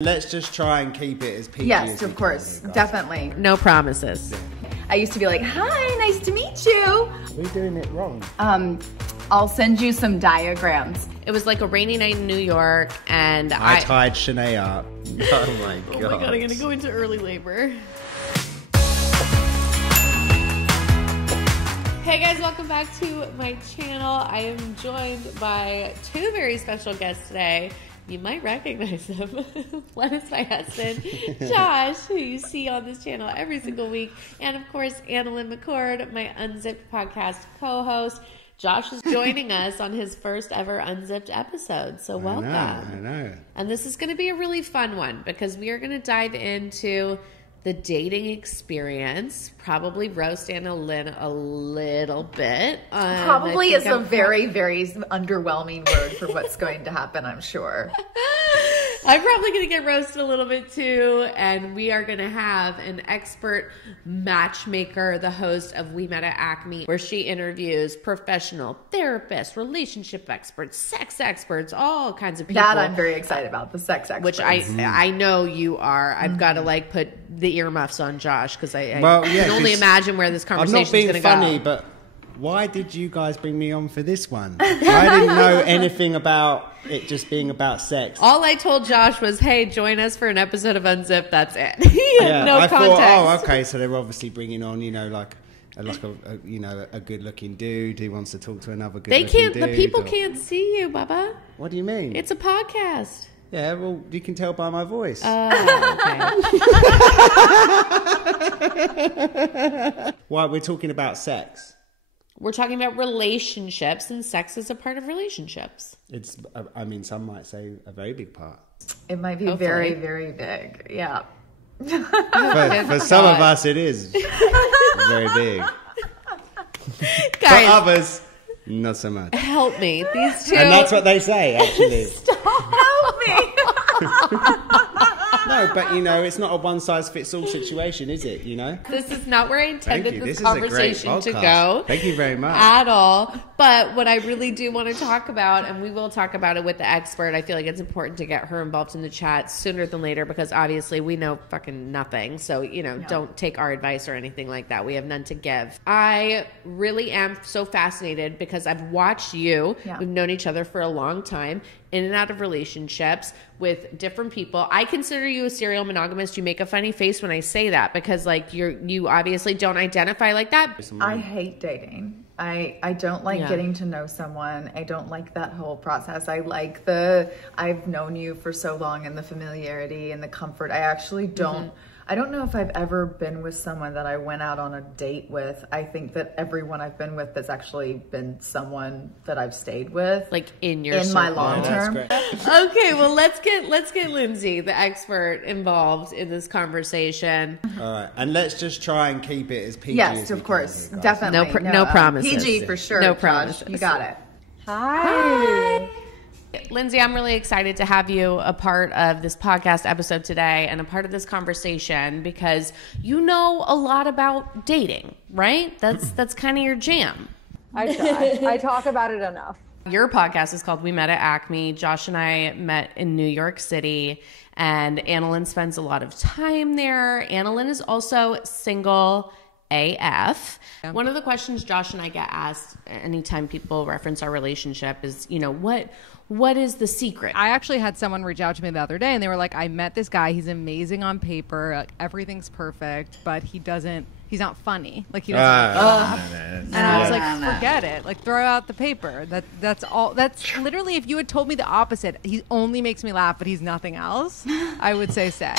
Let's just try and keep it as PG Yes, as of course. Definitely. No promises. I used to be like, hi, nice to meet you. We're doing it wrong. I'll send you some diagrams. It was like a rainy night in New York, and I tied Shenae up. Oh my god. Oh my god, I'm gonna go into early labor. Hey guys, welcome back to my channel. I am joined by two very special guests today. You might recognize them. One is my husband, Josh, who you see on this channel every single week. And of course, Annalynne Mccord, my Unzipped podcast co-host. Josh is joining us on his first ever Unzipped episode. So welcome. I know. And this is going to be a really fun one because we are going to dive into the dating experience, probably roast Annalynne a little bit. Probably is a very, very underwhelming word for what's going to happen, I'm sure. I'm probably going to get roasted a little bit too, and we are going to have an expert matchmaker, the host of We Met at Acme, where she interviews professional therapists, relationship experts, sex experts, all kinds of people. That I'm very excited about, the sex experts. Which I know you are. I've got to like put the earmuffs on Josh because I can only imagine where this conversation is going to go. I'm not being funny, but why did you guys bring me on for this one? I didn't know anything about it just being about sex. All I told Josh was, hey, join us for an episode of Unzipped. That's it. He had no context. Thought, oh, okay, so they're obviously bringing on, like a good-looking dude who wants to talk to another good-looking dude. The people can't see you, Bubba. What do you mean? It's a podcast. Yeah, well, you can tell by my voice. Okay. Why, we're talking about sex. We're talking about relationships, and sex is a part of relationships. It's, some might say a very big part. It might be very, very big. Yeah. For some of us, it is very big. Guys, for others, not so much. Help me. These two. And that's what they say, actually. Stop. Help me. No, but it's not a one-size-fits-all situation, is it? This is not where I intended this is conversation to go. Thank you very much. At all. But what I really do want to talk about, and we will talk about it with the expert, I feel like it's important to get her involved in the chat sooner than later because obviously we know fucking nothing. So, don't take our advice or anything like that. We have none to give. I really am so fascinated because I've watched you. Yeah. We've known each other for a long time, in and out of relationships with different people. I consider you a serial monogamist. You make a funny face when I say that because you obviously don't identify like that. I hate dating. I don't like getting to know someone. I don't like that whole process. I like I've known you for so long and the familiarity and the comfort. I actually don't. I don't know if I've ever been with someone that I went out on a date with. I think that everyone I've been with has actually been someone that I've stayed with. Like in my long term. Okay, well let's get Lindsay, the expert, involved in this conversation. All right, and let's just try and keep it as PG. Yes, of course, definitely. No promises. PG for sure. No promises. You got it. Hi. Lindsay, I'm really excited to have you a part of this podcast episode today and a part of this conversation because you know a lot about dating, right? That's kind of your jam. I try. I talk about it enough. Your podcast is called We Met at Acme. Josh and I met in New York City, and Annalynne spends a lot of time there. Annalynne is also single AF. Yeah. One of the questions Josh and I get asked anytime people reference our relationship is, what is the secret? I actually had someone reach out to me the other day and they were like, I met this guy. He's amazing on paper. Like, everything's perfect, but he's not funny. Like he doesn't. And I was like, forget it. Like throw out the paper. That's all. That's literally, if you had told me the opposite, he only makes me laugh, but he's nothing else, I would say stay.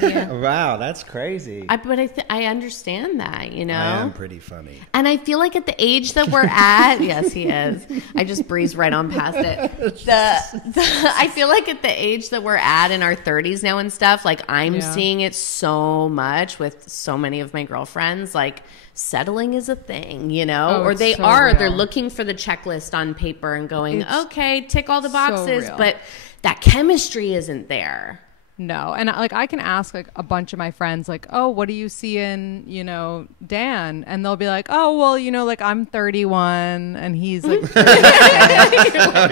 Yeah. Wow, that's crazy. But I understand that, I am pretty funny. And I feel like at the age that we're at, yes, he is. I just breezed right on past it. I feel like at the age that we're at in our 30s now and stuff, like I'm seeing it so much with so many of my girlfriends, like settling is a thing, or they're looking for the checklist on paper and going, okay, tick all the boxes, but that chemistry isn't there. No. And like I can ask like a bunch of my friends like, "Oh, what do you see in, you know, Dan?" And they'll be like, "Oh, well, you know, like I'm 31 and he's like 36."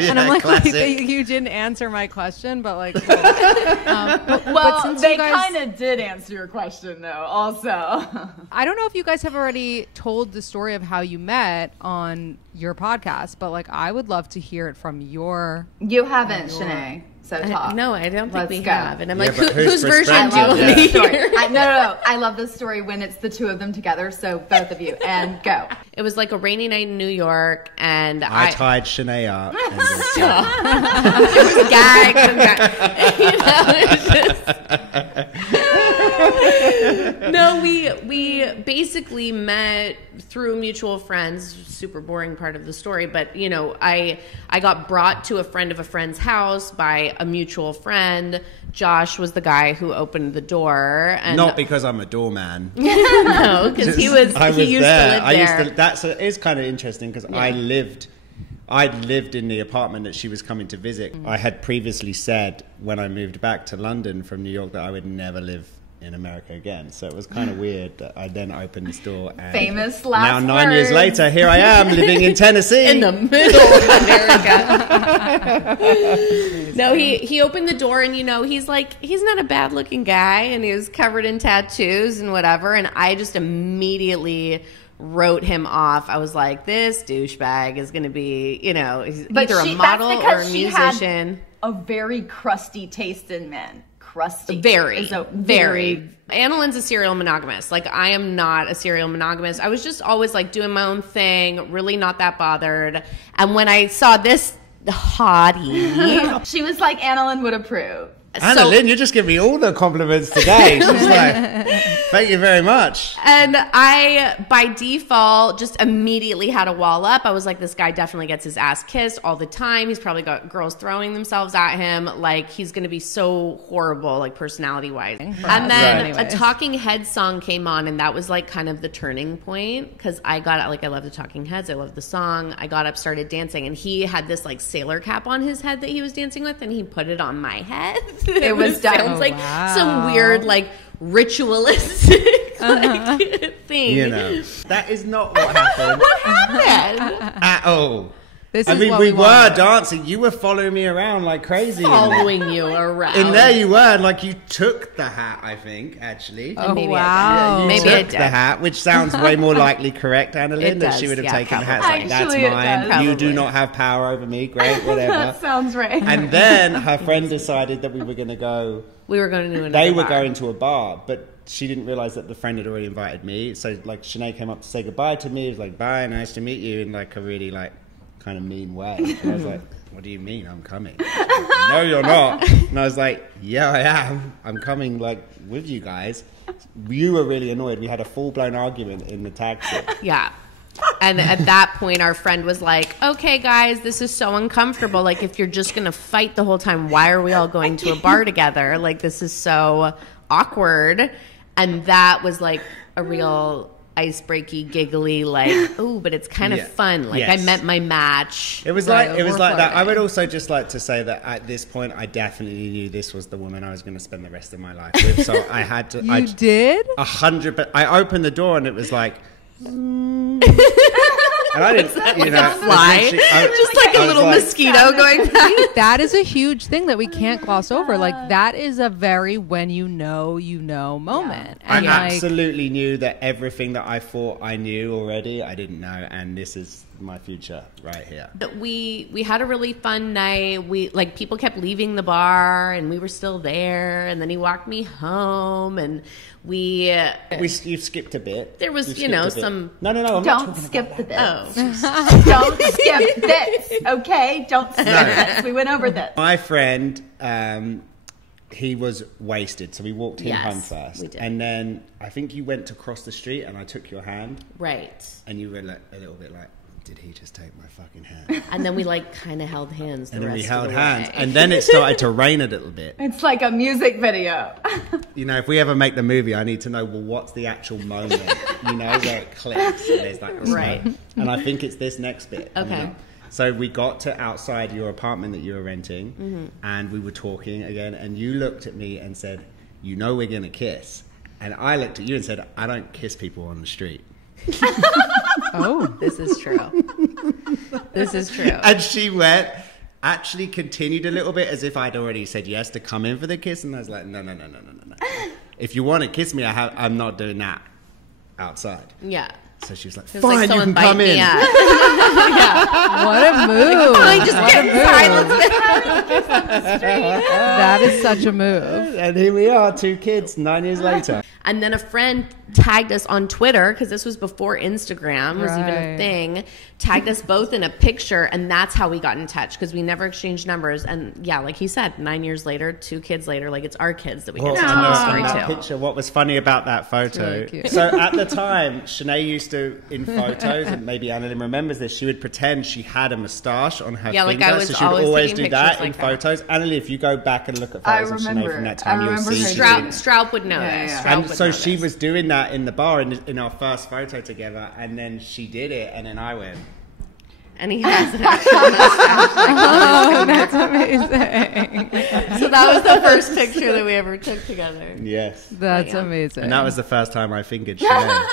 And I'm like, you didn't answer my question, but like but they kind of did answer your question though also. I don't know if you guys have already told the story of how you met on your podcast, but like I would love to hear it from your... You haven't, Shenae. So talk. No, I don't think we go. have. And I'm like, but whose version do you want to hear? No. I love this story when it's the two of them together. So both of you, and go. It was like a rainy night in New York, and I tied Shenae up. And it was gags and gags. You know, it's just... No, we basically met through mutual friends. Super boring part of the story, but you know, I got brought to a friend of a friend's house by a mutual friend. Josh was the guy who opened the door, and not because I'm a doorman. No, because he used to live there. It's kind of interesting because I'd lived in the apartment that she was coming to visit. I had previously said when I moved back to London from New York that I would never live in America again. So it was kind of weird that I then opened this door. And famous last now 9 years later, here I am living in Tennessee. In the middle of America. No, he opened the door and, you know, he's not a bad looking guy and he was covered in tattoos and whatever. And I just immediately wrote him off. I was like, this douchebag is going to be, you know, either a model or a musician. A very crusty taste in men. Crusty. Very. Annalynne's a serial monogamist. Like, I am not a serial monogamist. I was just always like doing my own thing, really not that bothered. And when I saw this hottie, she was like, Annalynne would approve. Annalynne, you just give me all the compliments today. She's like, thank you very much. And I, by default, just immediately had a wall up. I was like, this guy definitely gets his ass kissed all the time. He's probably got girls throwing themselves at him. Like, he's going to be so horrible, like, personality-wise. And then a Talking Heads song came on, and that was, like, kind of the turning point. Because I love the Talking Heads. I love the song. I got up, started dancing, and he had this, like, sailor cap on his head that he was dancing with, and he put it on my head. It was sounds like some weird, like, ritualistic like, thing. You know, that is not what happened. What happened? At all. I mean, we were dancing. You were following me around like crazy. Following you around. And there you were, like you took the hat, I think, actually. Oh, maybe wow. Maybe took the hat, which sounds way more likely correct, Annalynne, that she would have taken the hat. Like, that's mine. You do not have power over me. Great, whatever. That sounds right. And then her friend decided that we were going to go. We were going to do another They were bar. going to a bar, but she didn't realize that the friend had already invited me. So, like, Shenae came up to say goodbye to me. It was like, bye, nice to meet you, in like a really, like, kind of mean way. And I was like, what do you mean I'm coming? Like, no, you're not. And I was like, yeah, I am. I'm coming, like, with you guys. You were really annoyed. We had a full-blown argument in the taxi. Yeah. And at that point, our friend was like, okay, guys, this is so uncomfortable. Like, if you're just going to fight the whole time, why are we all going to a bar together? Like, this is so awkward. And that was, like, a real ice-breaky, giggly, like, ooh, but it's kind of fun. Like, I met my match. It was like that. I would also just like to say that at this point, I definitely knew this was the woman I was going to spend the rest of my life with. So I had to. You did? 100%. But I opened the door and it was like. And I didn't, like a fly, just like a little mosquito going by. That is a huge thing that we can't gloss over. Like, that is a very when you know moment. Yeah. And I absolutely knew that everything that I thought I knew already, I didn't know, and this is my future right here. We had a really fun night. People kept leaving the bar, and we were still there. And then he walked me home, and you skipped a bit. There was, some. No. Don't skip the bits. Oh. Don't skip bits. Okay, don't skip bits. We went over this. My friend, he was wasted, so we walked him home first. We did. And then I think you went to cross the street, and I took your hand. Right. And you were like, a little bit like, did he just take my fucking hand? And then we kind of held hands. And then we held hands, and then it started to rain a little bit. It's like a music video. If we ever make the movie, I need to know, well, what's the actual moment? Where it clicks and there's like a right. And I think it's this next bit. Okay. So we got to outside your apartment that you were renting, and we were talking again, and you looked at me and said, "You know we're gonna kiss," and I looked at you and said, "I don't kiss people on the street." Oh, this is true. This is true. And she actually continued a little bit as if I'd already said yes to come in for the kiss, and I was like, no. If you want to kiss me, I'm not doing that outside. Yeah. So she was like, It's fine, like you can come in. Yeah. What a move. I just get silence. That is such a move. And here we are, 2 kids, 9 years later. And then a friend tagged us on Twitter, because this was before Instagram was even a thing, tagged us both in a picture, and that's how we got in touch, because we never exchanged numbers. And yeah, like he said, 9 years later, 2 kids later, like it's our kids that we get to tell the story that to. picture, what was funny about that photo? Really cute. So at the time, Shenae used to, in photos, and maybe Annalynne remembers this, she would pretend she had a moustache on her Yeah, finger, like I was so she would always always taking do that pictures in like that. photos. Annalynne, if you go back and look at photos of Shenae from that time, you'll see. Straub would know this. Yeah. Straub And would so know she this. was doing that in the bar in our first photo together, and then she did it, and then I went. And he has an actual mustache. Oh, that's amazing. So that was the first picture that we ever took together. Yes. That's Yeah. amazing. And that was the first time I fingered Shenae.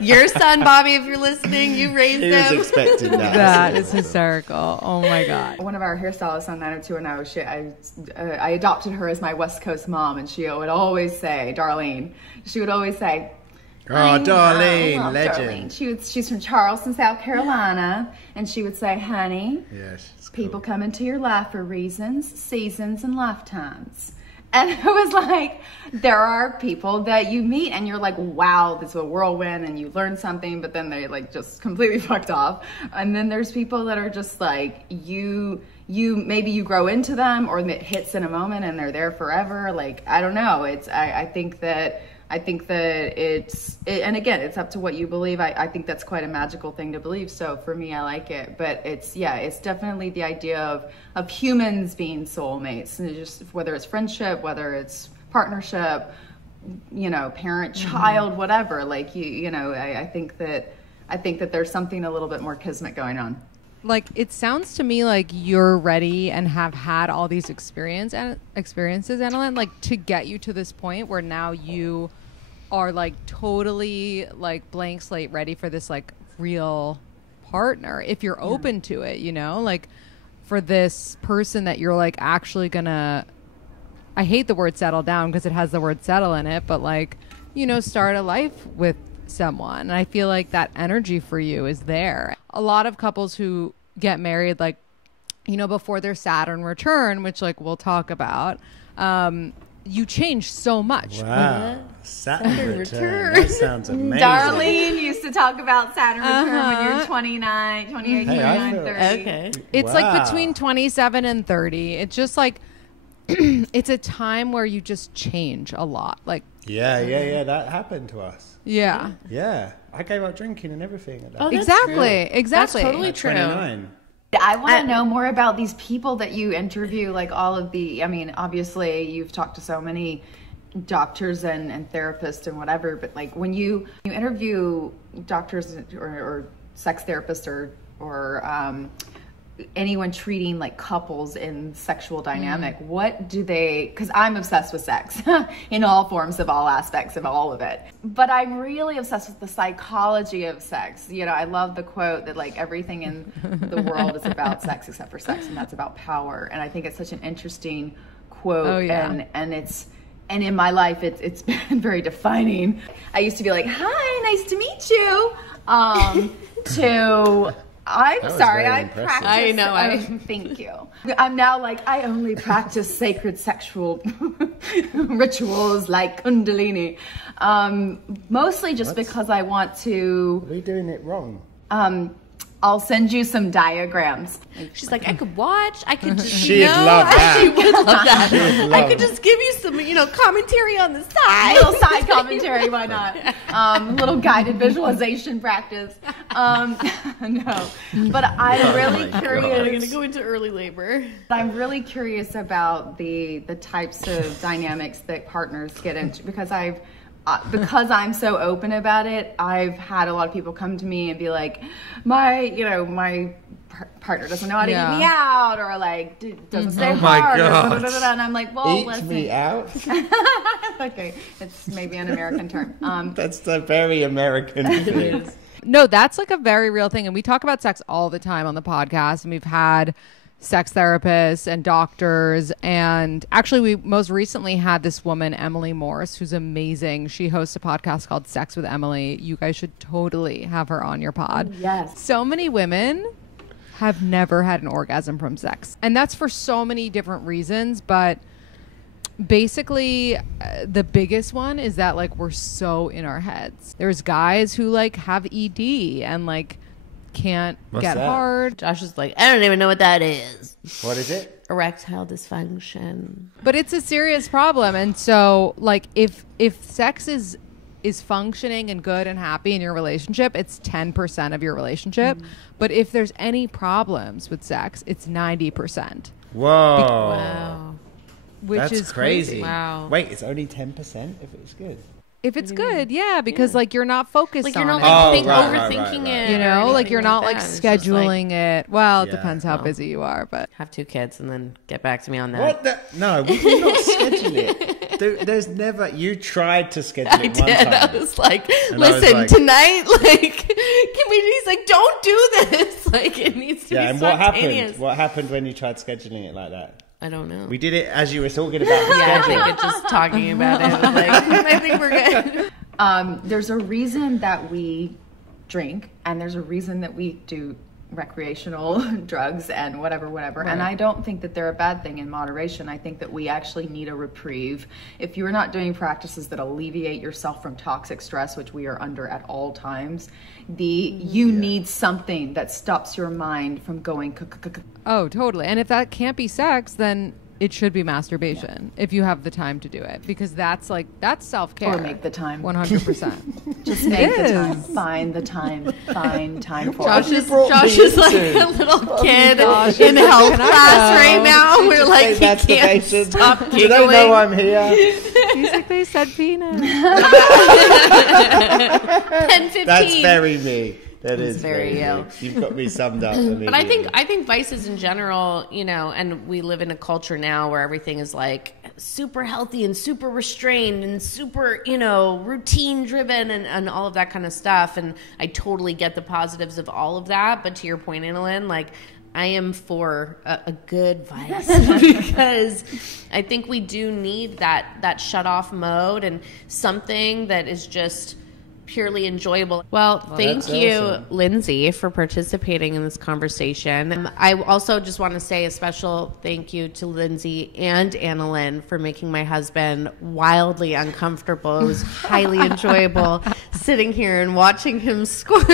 Your son, Bobby, if you're listening, you raised He was him. expecting that. That is hysterical. Oh my God. One of our hairstylists on 90210, I adopted her as my West Coast mom, and she would always say, Darlene, she would always say, Oh, I Darlene, love legend. Darlene. She's from Charleston, South Carolina, and she would say, honey, Yes. it's people cool. come into your life for reasons, seasons, and lifetimes. And it was like, there are people that you meet and you're like, wow, this is a whirlwind, and you learn something, but then they like just completely fucked off. And then there's people that are just like, maybe you grow into them, or it hits in a moment and they're there forever. Like, I don't know. I think that and again, it's up to what you believe. I think that's quite a magical thing to believe. So for me, I like it. But it's definitely the idea of humans being soulmates, and just whether it's friendship, whether it's partnership, parent, child, whatever. Like I think that there's something a little bit more kismet going on. Like, it sounds to me like you're ready and have had all these experiences, Annalynne, like to get you to this point where now you are like totally like blank slate ready for this like real partner, if you're open to it, like for this person that you're like actually gonna, I hate the word settle down because it has the word settle in it, but like, start a life with someone. And I feel like that energy for you is there. A lot of couples who get married, like, before their Saturn return, which like we'll talk about, you change so much. Wow. Saturn return. That sounds amazing. Darlene used to talk about Saturn return when you were 28, 29, 30. Okay. It's like between 27 and 30. It's just like, it's a time where you just change a lot. Like, Yeah. That happened to us. yeah. Yeah. I gave up drinking and everything at that. Oh, that's Exactly. true. Exactly. That's totally At true. 29. I want to know more about these people that you interview, like all of obviously you've talked to so many doctors and therapists and whatever, but like when you interview doctors or sex therapists or anyone treating like couples in sexual dynamic, what do they, because I'm obsessed with sex in all forms of all aspects of all of it, but I'm really obsessed with the psychology of sex. I love the quote that like everything in the world is about sex except for sex, and that's about power. And I think it's such an interesting quote. Oh, yeah. And in my life it's been very defining. I used to be like, hi, nice to meet you, to I'm That was sorry, very I impressive. practice. I know, Thank you. I'm now like, I only practice sacred sexual rituals like Kundalini. Mostly just because I want to. Are we doing it wrong? I'll send you some diagrams. She's like, I could watch. I could just, She'd love that. She would love that. She'd I love could just give you some, commentary on the side. Little side commentary, why not? Little guided visualization practice. No, but I'm really I'm curious. going to go into early labor. I'm really curious about the types of dynamics that partners get into, because because I'm so open about it, I've had a lot of people come to me and be like, my partner doesn't know how to eat me out, or like doesn't stay hard, and I'm like, well, eat me out. Okay, it's maybe an American term. That's a very American thing. No, that's like a very real thing, and we talk about sex all the time on the podcast, and we've had sex therapists and doctors, and actually we most recently had this woman, Emily Morse, who's amazing. She hosts a podcast called Sex with Emily. You guys should totally have her on your pod. Yes. So many women have never had an orgasm from sex, and that's for so many different reasons, but basically the biggest one is that like we're so in our heads. There's guys who like have ED and like can't get hard. Josh is like, I don't even know what that is. What is it? Erectile dysfunction. But it's a serious problem, and so like if sex is functioning and good and happy in your relationship, it's 10% of your relationship. But if there's any problems with sex, it's 90%. Whoa. Wow. Which That's is crazy. Wow. Wait, it's only 10% if it's good. If it's good, yeah, because like you're not focused Like on you're it. not right. overthinking it. You know, or like you're not like anything that. It's just, scheduling it. Well, it Yeah. depends how busy you are, but have 2 kids and then get back to me on that. What the? No, we do not schedule it. There's never. You tried to schedule I it did. one time. I was like, And I was listen, like- tonight, like, can we? He's like, don't do this. Like, it needs to be and what spontaneous. happened? What happened when you tried scheduling it like that? I don't know. We did it as you were talking about the Yeah, I schedule. think it's just talking about it. Like, I think we're good. There's a reason that we drink, and there's a reason that we do recreational drugs and whatever. Right. And I don't think that they're a bad thing in moderation. I think that we actually need a reprieve. If you're not doing practices that alleviate yourself from toxic stress, which we are under at all times, you need something that stops your mind from going. oh, totally. And if that can't be sex, then it should be masturbation if you have the time to do it, because that's self-care. Or make the time. 100%. Just make the time. Find the time. Find time for Josh it. is like a little kid in health class right now. We're like, he can't stop giggling. Do they know I'm here? He's like, they said penis. 10-15. That's very me. That is very me. you. You've got me summed up. But I think vices in general, you know, and we live in a culture now where everything is like super healthy and super restrained and super, you know, routine driven and all of that kind of stuff. And I totally get the positives of all of that. But to your point, Annalynne, like, I am for a good vice because I think we do need that shut off mode and something that is just purely enjoyable. Well, thank you, awesome. Lindsay, for participating in this conversation. I also just want to say a special thank you to Lindsay and Annalynne for making my husband wildly uncomfortable. It was highly enjoyable sitting here and watching him squirt.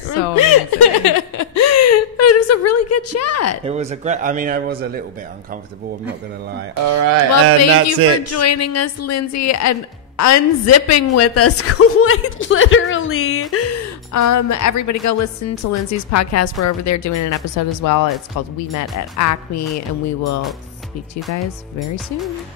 So amazing. It was a really good chat. It was a great. I mean, I was a little bit uncomfortable. I'm not going to lie. All right. Well, thank that's you for it. joining us, Lindsay, and unzipping with us quite literally. Everybody go listen to Lindsay's podcast. We're over there doing an episode as well. It's called We Met at Acme, and we will speak to you guys very soon.